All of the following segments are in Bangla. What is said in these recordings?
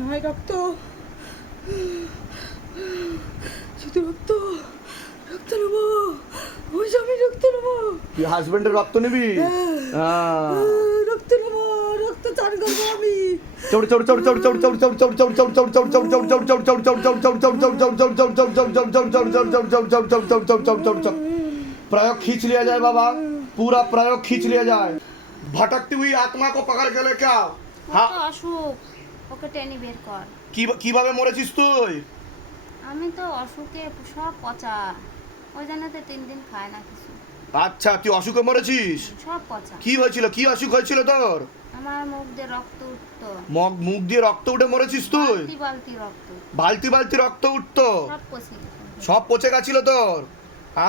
নয় রক্ত, শুধু রক্ত, রক্ত নেবো, ওই আমি রক্ত নেবো। তুই হাজবেন্ডের রক্ত নিবি? রক্ত নেবো, রক্ত চান করবো আমি। प्रयोग खींच लिया जाए बाबा, पूरा प्रयोग खींच लिया जाए। भटकती हुई आत्मा को पकड़ के लेके आओ। হ্যাঁ অসুখ, ওকে টেনে বের কর। কিভাবে মরেছিস তুই? আমি তো অসুখে সব পচা, ওই জন্য তো 3 দিন খায় না কিছু। আচ্ছা, তুই অসুখে মরেছিস? সব পচা। কি হয়েছিল, কি অসুখ হয়েছিল তোর? আমার মুখ দিয়ে রক্ত উঠতো। মুখ দিয়ে রক্ত উঠে মরেছিস তুই? বালতি বালতি রক্ত। বালতি বালতি রক্ত উঠতো? সব পচে গেছে। সব পচে গেছিল তোর?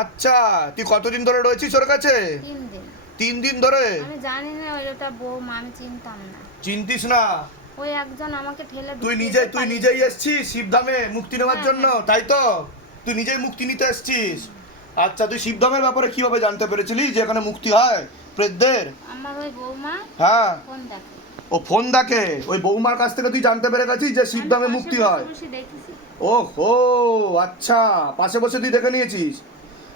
আচ্ছা, তুই কতদিন ধরে রয়েছিস ওর কাছে? 3 দিন। 3 দিন ধরে? আমি জানি না ওটা বৌমা, আমি চিনতাম না। চিনতিস না? ওই একজন আমাকে ঠেলে তুই ঢুকিয়ে নিজেই এসছিস শিবধামে মুক্তি নেওয়ার জন্য, তাই তো? তুই নিজেই মুক্তি নিতে এসছিস? আচ্ছা, তুই শিবধামের ব্যাপারে কিভাবে জানতে পেরেছিলি যে এখানে মুক্তি হয় প্রেতদের? আমার ওই বৌমা হ্যাঁ, ফোন দেখে। ও ফোন দেখে, ওই বৌমার কাছ থেকে তুই জানতে পেরে গেছিস যে শিবধামে মুক্তি হয়? বসে দেখেছি। ওহো, আচ্ছা, পাশে বসে তুই দেখে নিয়েছিস।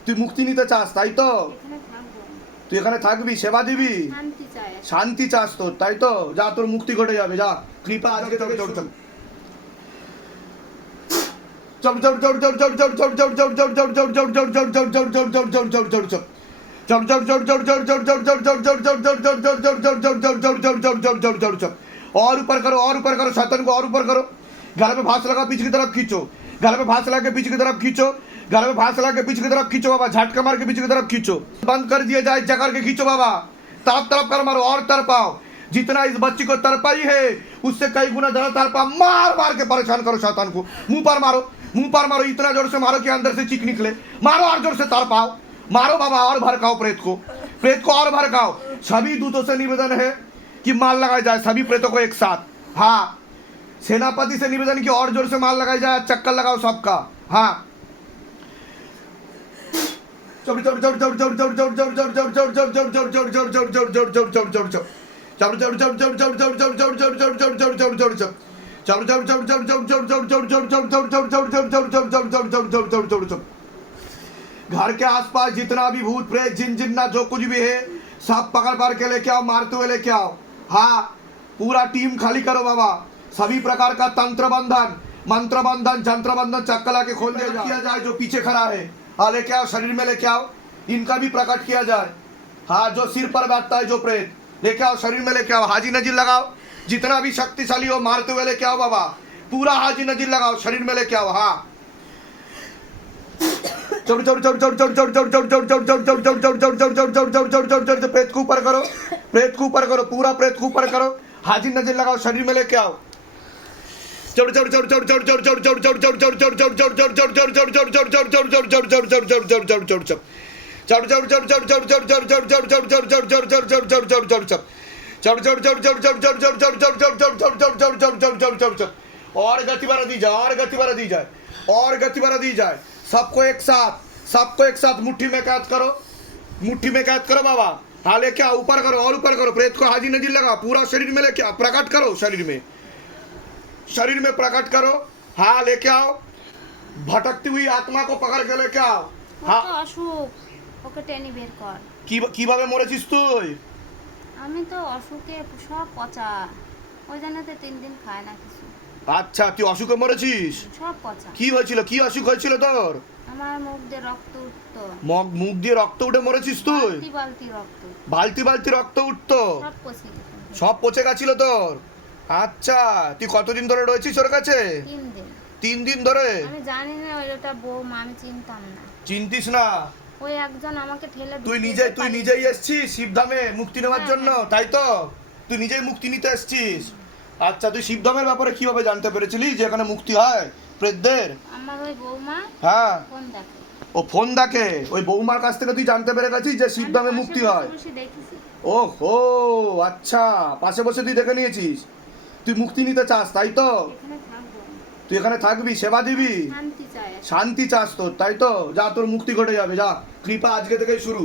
তুই মুক্তি নিতে চাস, তাই তো? এখানে থাকবো, তুই এখানে থাকবি, সেবা দিবি, শান্তি চাই। শান্তি চাস তোর, তাই তো? যা, তোর মুক্তি ঘটে যাবে, যা। কৃপা আজকে তোর চল চল और ऊपर करो, और ऊपर करो, शैतान को और ऊपर करो। गले में फांस लगा, पीछे की तरफ खींचो। गले में फांस लगा के पीछे की तरफ खींचो। गले में फांस लगा के पीछे की तरफ खींचो बाबा। झटका मार के पीछे की तरफ खींचो। बंद कर दिया जाए, जकड़ के खींचो बाबा। तरफ तरफ कर मारो और तरपाओ। जितना इस बच्ची को तरपाई है उससे कई गुना ज्यादा तरपा। मार मार के परेशान करो शैतान को। मुंह पर मारो, मुंह पर मारो, इतना जोर से मारो कि अंदर से चीख निकले। मारो और जोर से तरपाओ। मारो बाबा, और भड़काओ प्रेत को, प्रेत को और भड़काओ। सभी दूतों से निवेदन है कि माल लगाई जाए, सभी प्रेतों को एक साथ। हाँ, सेनापति से निवेदन की और जोर से माल लगाई जाए, चक्कर लगाओ सबका। हाँ, घर के आसपास जितना भी भूत प्रेत जिन जिन्ना जो कुछ भी है सब पकड़ पकड़ के लेके आओ, मारते हुए लेके आओ। हाँ, पूरा टीम खाली करो बाबा। सभी प्रकार का तंत्र बंधन, मंत्र बंधन, जंत्र बंधन चक्कर ला के खोल दिया किया जाए। जो पीछे खड़ा है, हाँ, लेके आओ, शरीर में लेके आओ, इनका भी प्रकट किया जाए। हाँ, जो सिर पर बैठता है जो प्रेत, लेके आओ, शरीर में लेके आओ। हाजी नजीर लगाओ, जितना भी शक्तिशाली हो मारते हुए लेके आओ बाबा। पूरा हाजी नजीर लगाओ, शरीर में लेके आओ। हाँ, प्रेत को ऊपर करो, प्रेत को ऊपर करो, पूरा प्रेत को ऊपर करो। हाजी नजर लगाओ, शरीर में लेके आओ। और गति बढ़ा दी जाए, और गति बढ़ा दी जाए, और गति बढ़ा दी जाए। सबको एक साथ, सबको एक साथ मुट्ठी में कैद करो, मुट्ठी में कैद करो बाबा। हाँ, लेके आओ, ऊपर करो और ऊपर करो। प्रेत को हाजी नजीर लगाओ, पूरा शरीर में लेके आओ, प्रकट करो शरीर में, शरीर में प्रकट करो। हाँ, लेके आओ, भटकती हुई आत्मा को पकड़ के लेके आओ। हाँ, অসুখ, ওকে টেনে বের কর। কিভাবে মরেছিস তুই? আমি তো অসুখে সব পচা, ওই জন্য তো 3 দিন খায় না কিছু। আচ্ছা, তুই অসুখে মরেছিস? সব পচা। কি হয়েছিল, কি অসুখ হয়েছিল তোর? আমার মুখ দিয়ে রক্ত উঠতো। মুখ দিয়ে রক্ত উঠে মরেছিস তুই? বালতি বালতি রক্ত। বালতি বালতি রক্ত উঠতো? সব পচে গেছে। সব পচে গেছিল তোর? আচ্ছা, তুই কতদিন ধরে রয়েছিস ওর কাছে? 3 দিন। 3 দিন ধরে? আমি জানি না ওটা বৌমা, আমি চিনতাম না। চিনতিস না? ওই একজন আমাকে ঠেলে তুই ঢুকিয়ে নিজেই এসছিস শিবধামে মুক্তি নেওয়ার জন্য, তাই তো? তুই নিজেই মুক্তি নিতে এসছিস? আচ্ছা, তুই শিবধামের ব্যাপারে কিভাবে জানতে পেরেছিলি যে এখানে মুক্তি হয় প্রেতদের? আমার ওই বৌমা হ্যাঁ, ফোন দেখে। ও ফোন দেখে, ওই বৌমার কাছ থেকে তুই জানতে পেরে গেছিস যে শিবধামে মুক্তি হয়? বসে দেখেছি। ওহো, আচ্ছা, পাশে বসে তুই দেখে নিয়েছিস। তুই মুক্তি নিতে চাস, তাই তো? এখানে থাকবো, তুই এখানে থাকবি, সেবা দিবি, শান্তি চাই। শান্তি চাস তোর, তাই তো? যা, তোর মুক্তি ঘটে যাবে, যা। কৃপা আজকে থেকেই শুরু।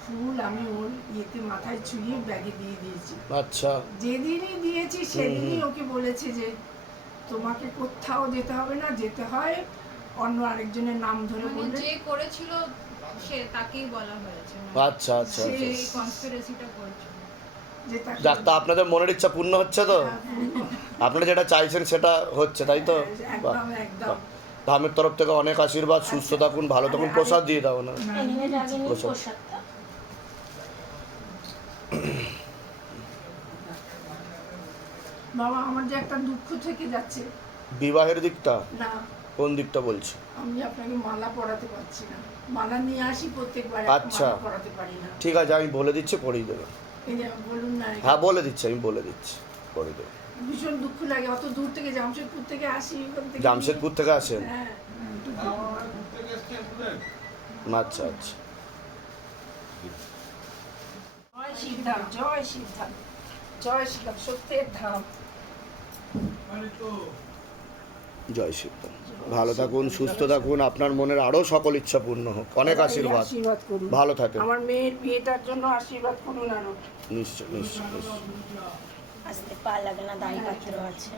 ফুল আমি ওর ইয়েতে মাথায় ছুঁয়ে ব্যাগে দিয়ে দিয়েছি। আচ্ছা যেদিনই দিয়েছি সেদিনই ওকে বলেছে যে তোমাকে কোথাও যেতে হবে না, যেতে হয় অন্য আরেকজনের নাম ধরে মানে বললে যে করেছিল সে তাকেই বলা হয়েছে, আচ্ছা আচ্ছা সে আচ্ছা। এই কনস্পিরেসিটা করছে। যে তাকে যাক, তা আপনাদের মনের ইচ্ছা পূর্ণ হচ্ছে তো? আপনারা যেটা চাইছেন সেটা হচ্ছে, তাই তো? বাহ, একদম একদম। ধামের তরফ থেকে অনেক আশীর্বাদ, সুস্থ থাকুন, ভালো থাকুন। প্রসাদ দিয়ে দাও না, প্রসাদ। বাবা আমার যে একটা দুঃখ থেকে যাচ্ছে, বিবাহের দিকটা? না কোন দিকটা বলছি? আমি আপনাকে মালা পরাতে পারছি না, মালা নিয়ে আসি প্রত্যেকবার, আচ্ছা। মালা পরাতে পারি না। ঠিক আছে, আমি বলে দিচ্ছি, পড়িয়ে দেবেন। এই যে বলুন না, হ্যাঁ বলে দিচ্ছি, আমি বলে দিচ্ছি, পড়িয়ে দেবেন। ভীষণ দুঃখ লাগে, অত দূর থেকে জামশেদপুর থেকে আসি, ওখান থেকে জামশেদপুর থেকে আসেন? হ্যাঁ আচ্ছা আচ্ছা। জয় শিবধাম, জয় শিবধাম, জয় শিবধাম, সত্যের ধাম। জয় শিবধাম। ভালো থাকুন, সুস্থ থাকুন, আপনার মনের আরো সকল ইচ্ছা পূর্ণ হোক। অনেক আশীর্বাদ। আশীর্বাদ করুন, ভালো থাকেন। আমার মেয়ের বিয়েটার জন্য আশীর্বাদ করুন আরো। নিশ্চয় নিশ্চয় নিশ্চয়। আসতে পা লাগে না, দাঁড়ি পাত্র আছে।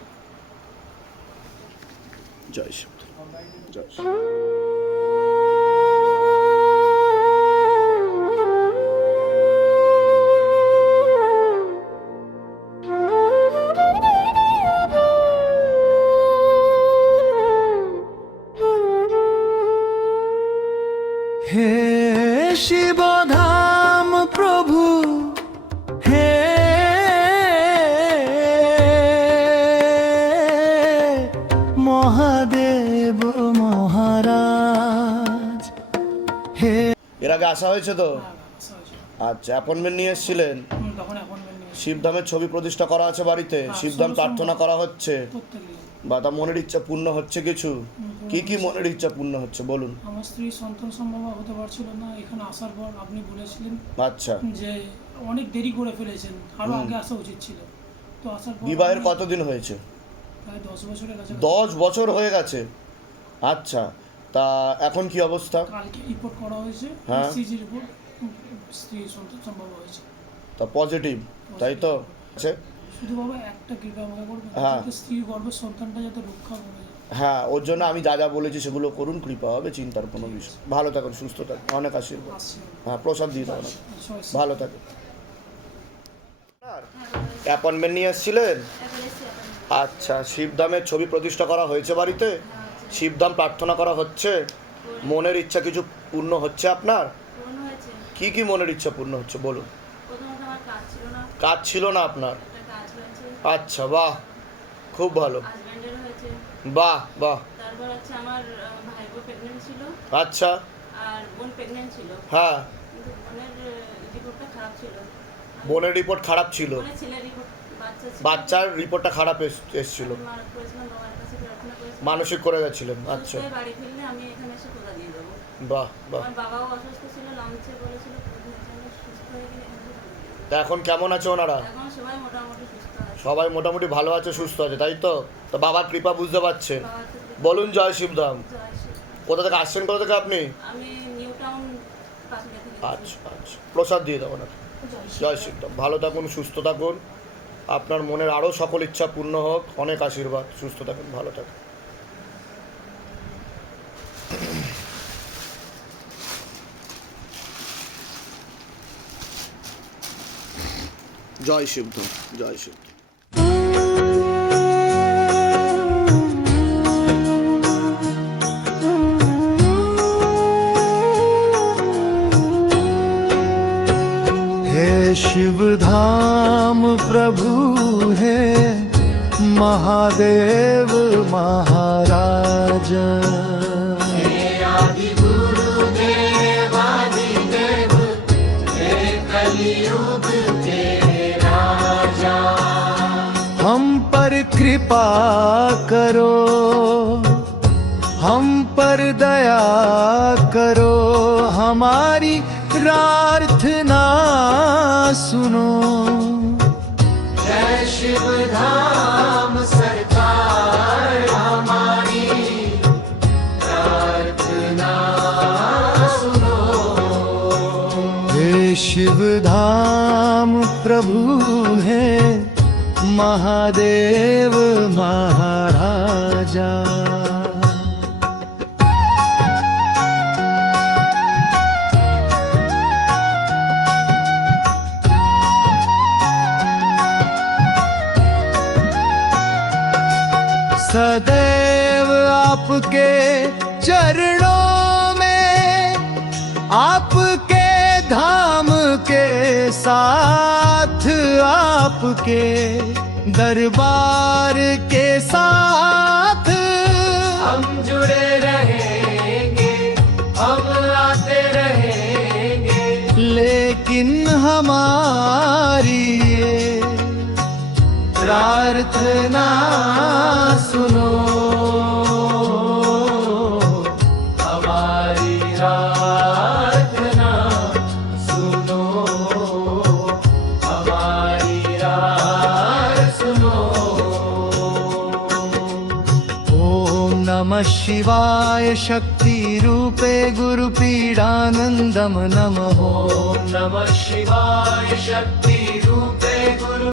জয় শিবধাম, জয় শিবধাম। হে শিবধাম প্রভু, হে মহাদেব মহারাজ, হে। এর আগে আসা হয়েছে তো? আচ্ছা, অ্যাপয়েন্টমেন্ট নিয়ে এসেছিলেন? শিবধামের ছবি প্রতিষ্ঠা করা আছে বাড়িতে, শিবধাম প্রার্থনা করা হচ্ছে, বা তা মনের ইচ্ছা পূর্ণ হচ্ছে কিছু? কি কি মনের ইচ্ছা পূর্ণ হচ্ছে বলুন? আমার স্ত্রী সন্তান সম্ভব হতে পারছিল না, এখানে আসার পর আপনি বলেছিলেন আচ্ছা। যে অনেক দেরি করে ফেলেছেন, আরো আগে আসা উচিত ছিল। তো আসার পর বিবাহের কতদিন হয়েছে? প্রায় 10 বছরের কাছে। 10 বছর হয়ে গেছে? আচ্ছা, তা এখন কি অবস্থা? কালকে রিপোর্ট করা হয়েছে, হ্যাঁ। সিজি রিপোর্ট, স্ত্রী সন্তান সম্ভব হয়েছে। তা পজিটিভ, তাই তো? আচ্ছা, শুধু বাবা একটা কৃপা আমাকে করবেন, হ্যাঁ। যাতে স্ত্রী গর্ভের সন্তানটা যাতে রক্ষা করে যায়। হ্যাঁ, ওর জন্য আমি যা যা বলেছি সেগুলো করুন, কৃপা হবে, চিন্তার কোনো বিষয়। ভালো থাকুন, সুস্থ থাকুন, অনেক আশীর্বাদ। হ্যাঁ, প্রসাদ দিয়ে দাও না, ভালো থাকুন। অ্যাপয়েন্টমেন্ট নিয়ে এসেছিলেন? আচ্ছা, শিবধামের ছবি প্রতিষ্ঠা করা হয়েছে বাড়িতে, শিবধাম প্রার্থনা করা হচ্ছে, মনের ইচ্ছা কিছু পূর্ণ হচ্ছে আপনার? পূর্ণ হয়েছে। কি কি মনের ইচ্ছা পূর্ণ হচ্ছে বলুন? প্রথমত আমার কাজ ছিল না, কাজ ছিল না আপনার? একটা কাজ হয়েছে। আচ্ছা, বাহ, খুব ভালো, হাজব্যান্ডের হয়েছে। বাহ বাহ। তারপর হচ্ছে আমার ভাই বোন প্রেগনেন্ট ছিল, আচ্ছা, আর বোন প্রেগনেন্ট ছিল, হ্যাঁ। কিন্তু বোনের রিপোর্টটা খারাপ ছিল। বোনের রিপোর্ট খারাপ ছিল? বোনের ছেলের রিপোর্ট, বাচ্চা ছিল। বাচ্চার রিপোর্টটা খারাপ এসেছিল, আমি মারা করেছিলাম, বাবার কাছে প্রার্থনা করেছিলাম। মানসিক করে গেছিলেন? আচ্ছা, সুস্থ হয়ে বাড়ি ফিরলে আমি এখানে এসে পূজা দিয়ে দেবো। বাহ বাহ। আমার বাবাও অসুস্থ ছিল, লাঞ্চে বলেছিল পুজোর জন্য, সুস্থ হয়ে গেলে এখানে পূজা দিয়ে দেবো। তা এখন কেমন আছে ওনারা? এখন সবাই মোটামুটি সুস্থ আছে। সবাই মোটামুটি ভালো আছে, সুস্থ আছে, তাই তো? তো বাবার কৃপা বুঝতে পারছেন। বাবার ক্ষেত্রে বলুন জয় শিবধাম। জয় শ্রী। কোথা থেকে আসছেন, কোথা থেকে আপনি? আমি নিউ টাউন পাকুড়া থেকে এসেছি। আচ্ছা আচ্ছা, প্রসাদ দিয়ে দেবো না। জয় শিবধাম। ভালো থাকুন, সুস্থ থাকুন, আপনার মনের আরও সকল ইচ্ছা পূর্ণ হোক, অনেক আশীর্বাদ, সুস্থ থাকুন, ভালো থাকুন। জয় শিবধাম, জয় শিবধাম। हे शिव धाम प्रभु, हे महादेव महाराज, हम पर कृपा करो, हम पर दया करो, हमारी प्रार्थना सुनो। जय शिव धाम सरकार, हमारी प्रार्थना सुनो। हे प्रभु हैं महादेव महाराजा। सदैव आपके चरणों में, आपके धाम के साथ, आपके दरबार के साथ हम जुड़े रहेंगे, हम आते रहेंगे, लेकिन हमारी ये प्रार्थना सुनो, हमारी प्रार्थना सुनो, हमारी प्रार्थना सुनो। ओम नमः शिवाय शक्ति रूपे गुरु पीडानंदम नमः। ओम नमः शिवाय शक्ति रूपे गुरु